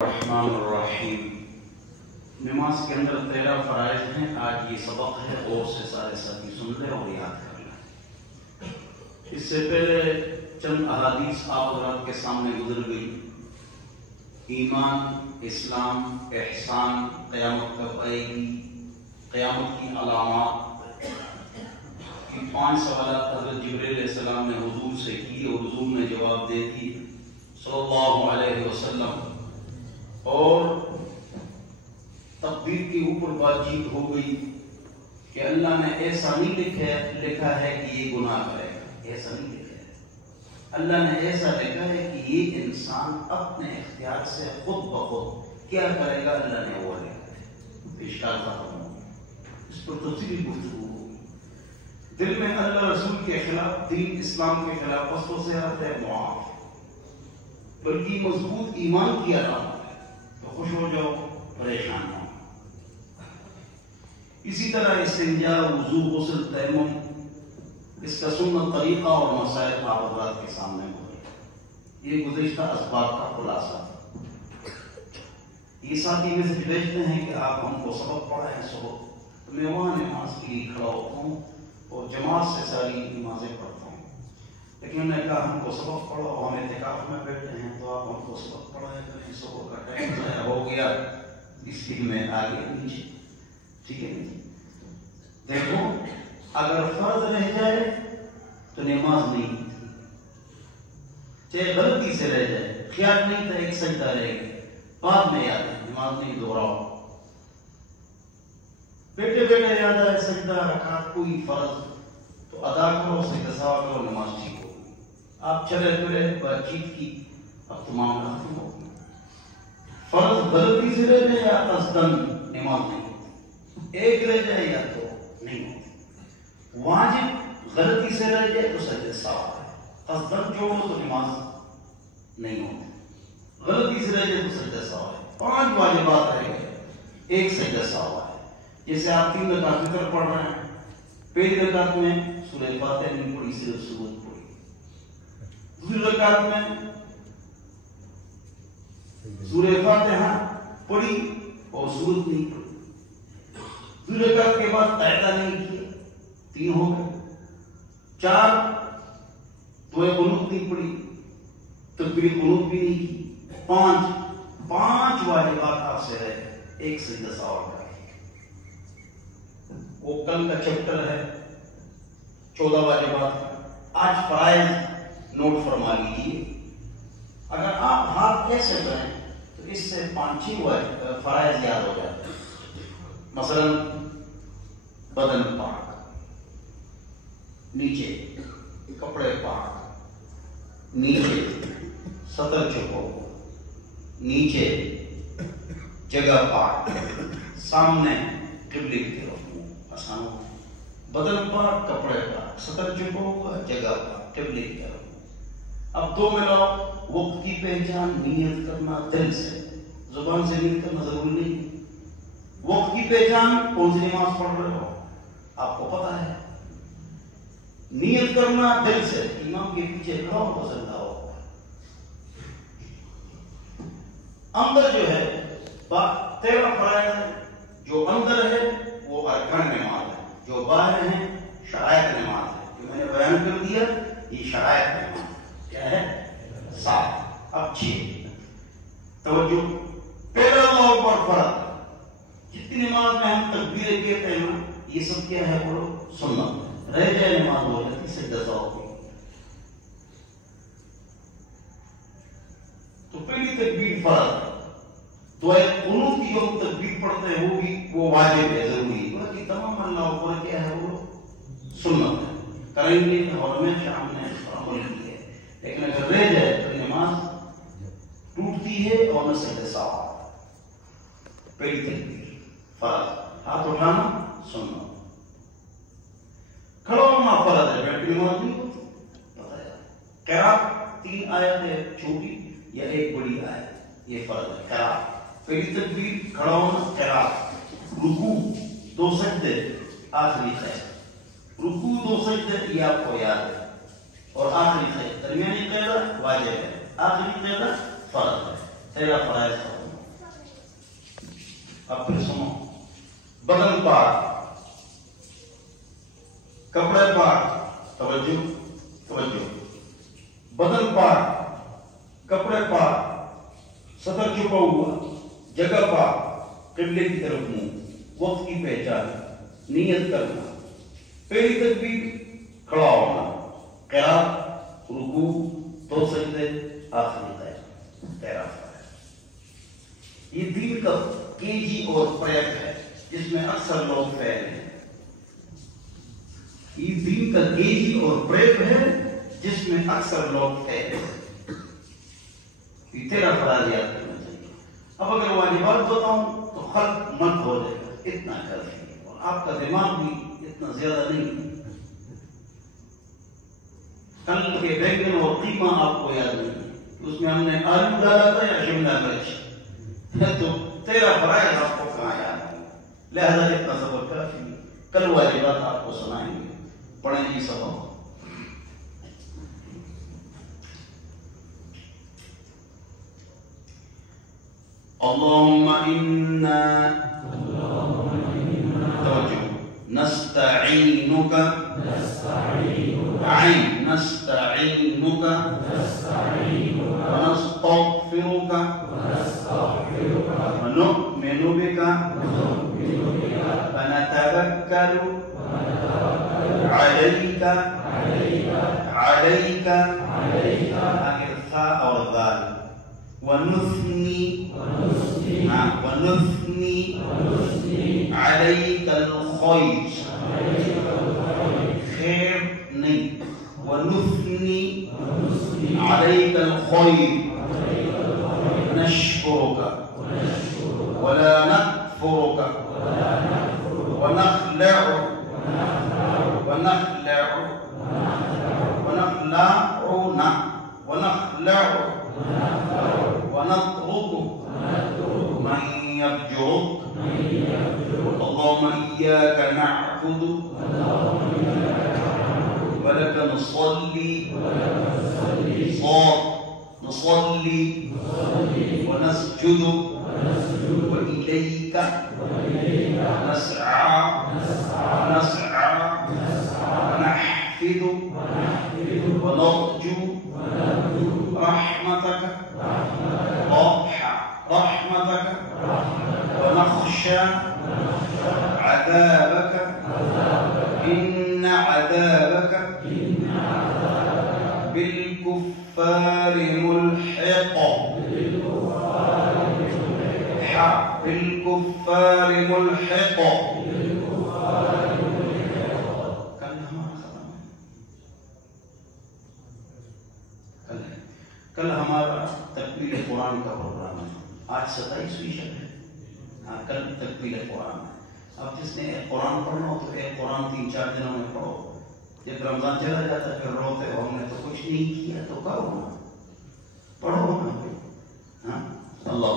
الرحمن الرحیم۔ نماز کے اندر 13 فرائض ہیں۔ آج یہ سبق ہے، غور سے سارے ساتھی سن لیں اور یاد کر لیں۔ اس سے پہلے چند احادیث آپ حضرات کے سامنے گزر گئی۔ ایمان، اسلام، احسان، قیامت کب آئے گی، قیامت کی علامات، یہ 5 سوالات حضرت جبرائیل علیہ السلام نے حضور سے کی اور حضور نے جواب دے دی صلی اللہ علیہ وسلم، اور تقدیر کے اوپر بات چیت ہو گئی کہ اللہ نے ایسا نہیں لکھا ہے کہ یہ گناہ کرے گا، ایسا نہیں لکھا ہے۔ اللہ نے ایسا لکھا ہے کہ یہ انسان اپنے اختیار سے خود بخود کیا کرے گا، اللہ نے وہ لکھا ہے۔ اشکال ختم ہو، اس پر تفصیلی گفتگو ہو۔ دل میں اللہ رسول کے خلاف، دین اسلام کے خلاف وسوسے آتے ہیں، معاف، بلکہ مضبوط ایمان کی علامت تو خوش ہو جاؤ، پریشان ہو۔ اسی طرح استنجا، وضو، غسل، تیمم، اس کا سنت طریقہ اور مسائل آپ حضرات کے سامنے ہوئے۔ یہ گزشتہ اسباب کا خلاصہ۔ یہ ساتھی میں سے بھیجتے ہیں کہ آپ ہم کو سبق پڑھائیں صبح، تو میں وہاں نماز کے لیے کھڑا ہوتا ہوں اور جماعت سے ساری نمازیں پڑھتا ہوں، لیکن انہوں نے کہا ہم کو سبق پڑھو، ہم اعتکاف میں بیٹھے ہیں تو آپ ہم کو سبق پڑھائیں کریں، صبح کا ٹائم ضائع ہو گیا، اس لیے میں آگے نیچے۔ ٹھیک ہے جی، دیکھو اگر فرض رہ جائے تو نماز نہیں ہوتی، چاہے غلطی سے رہ جائے، خیال نہیں تھا، ایک سجدہ رہ گیا، بعد میں یاد ہے، نماز نہیں دوہراؤ۔ بیٹھے بیٹھے یاد آئے سجدہ، رکعت، کوئی فرض تو ادا کرو، سجدہ سوا کرو، نماز ٹھیک ہو گئی۔ آپ چلے پھرے، بات چیت کی، اب تمام ختم ہو گئی۔ فرض غلطی سے رہ جائے یا قصدن، نماز نہیں ہوتی، ایک رہ جائے یا تو نہیں ہوتی۔ واجب غلطی سے رہ جائے تو سجدہ سوا ہے، قصدن جوڑو تو نماز نہیں ہوتی، غلطی سے رہ جائے تو سجدہ سوا ہے۔ 5 واجبات رہ گئے، ایک سجدہ سوا ہے۔ جیسے آپ 3 رکعت فطر پڑھ رہے ہیں، پہلی رکعت میں سورہ فاتحہ نہیں پڑھی، صرف سورت پڑھی، دوسری رکعت میں سورہ فاتحہ پڑھی اور سورت نہیں پڑھی، دوسری رکعت کے بعد قاعدہ نہیں کیا، 3 ہو گئے۔ 4 دعائے قنوت نہیں پڑھی، تکبیر قنوت بھی نہیں کی۔ 5 واجبات آپ سے رہے، ایک سجدہ سوا کا۔ وہ کل کا چیپٹر ہے 14 واجبات، آج فرائض نوٹ فرما لیجیے۔ اگر آپ ہاتھ ایسے کریں تو اس سے 5-6 فرائض یاد ہو جاتے ہیں۔ مثلا بدن پاک، نیچے کپڑے پاک، نیچے سطر چھپو، نیچے جگہ پاک، سامنے قبلے کی طرف آسان ہو۔ بدن پاک، کپڑے پاک، سطر چھپا ہوگا، جگہ پاک، قبلے کی طرف۔ اب 2 ملاؤ، وقت کی پہچان، نیت کرنا دل سے، زبان سے نیت کرنا ضروری نہیں۔ وقت کی پہچان، کون سی نماز پڑھ رہے ہو آپ کو پتا ہے، نیت کرنا دل سے، امام کے پیچھے کھڑا ہو پسند ہو۔ اندر جو ہے 13 فرائض ہے، جو اندر ہے وہ ارکان نماز ہے، جو باہر ہیں شرائط نماز ہے۔ جو میں نے بیان کر دیا یہ شرائط نماز کیا ہے، 7۔ اب 6 توجہ، پہلا اللہ اکبر فرض، جتنی نماز میں ہم تکبیریں کہتے ہیں یہ سب کیا ہے، بولو سنت، رہ جائے نماز ہو جاتی، سجدہ سوا کی۔ تو پہلی تکبیر فرض، دعائے قنوت کی جو ہم تکبیر پڑھتے ہیں وہ بھی وہ واجب ہے، ضروری ہے، باقی تمام اللہ اکبر کیا ہے، وہ سنت ہے، کریں گے اور ہمیشہ ہم نے اس پر عمل کی ہے۔ لیکن اگر رہ جائے تو نماز ٹوٹتی ہے اور نہ سجدہ سوا۔ پہلی تکبیر فرض، ہاتھ اٹھانا سنت، کھڑا ہونا فرض ہے، بیٹھ کے نماز نہیں ہوتی، پتہ ہے۔ قرات 3 آیتیں چھوٹی یا 1 بڑی آیت، یہ فرض ہے قرات۔ پہلی تکبیر کھڑا ہونا، قرات، رکوع 2 سجدے، آخری سجدہ، رکوع 2 سجدے، یہ آپ کو یاد ہے، اور آخری سجدہ، درمیانی قاعدہ واجب ہے، آخری قاعدہ فرض ہے۔ 13 فرائض ختم۔ اب پھر سنو، بدن پاک، کپڑے پاک، توجہ توجہ، بدن پاک، کپڑے پاک، صدر چھپا ہوا، جگہ پاک، قبلے کی طرف منہ، وقت کی پہچان، نیت کرنا، پہلی تکبیر، کھڑا ہونا، قرات، رکوع، 2 سجدے، آخری تیرا ہے۔ یہ دین کا کیجی اور پریپ ہے جس میں اکثر لوگ فیل ہیں۔ یہ دین کا کیجی اور پریپ ہے جس میں اکثر لوگ فیل ہیں۔ یہ تیرا فرض یاد کرنا چاہیے۔ اب اگر واجبات بتاؤں تو خلق مت ہو جائے گا، اتنا کافی ہے، اور آپ کا دماغ بھی اتنا زیادہ نہیں۔ کل کے بینگن اور قیمہ آپ کو یاد نہیں، اس میں ہم نے آلو ڈالا تھا یا شملہ مرچ، تو تیرا فرائض آپ کو کہاں یاد ہے؟ لہذا اتنا صبر کافی ہے۔ کل واجبات آپ کو سنائیں گے، پڑھیں گی سبق۔ اللهم إنا توجه نستعينك عين نستعينك ونستغفرك ونؤمن بك ونتوكل عليك آخر تھا اور ذال، ونثني عليك الخير، خير نہیں، ونثني عليك الخير، نشكرك ولا نكفرك، ونخلع ونترك من يفجرك، اللهم إياك نعبد ولك نصلي ونسجد وإليك نسعى ونحفظ ونرجو رحمتك ونخشى عذابك، إن عذابك بالكفار ملحق، بالكفار ملحق۔ کل ہمارا تکمیل قرآن کا پروگرام ہے، آج 27ویں شب ہے، کل تکمیل قرآن ہے۔ اب جس نے ایک قرآن پڑھنا ہو تو ایک قرآن 3-4 دنوں میں پڑھو، جب رمضان چلا جاتا ہے پھر روتے ہو ہم نے تو کچھ نہیں کیا، تو کرو نا، پڑھو نا۔ اللہ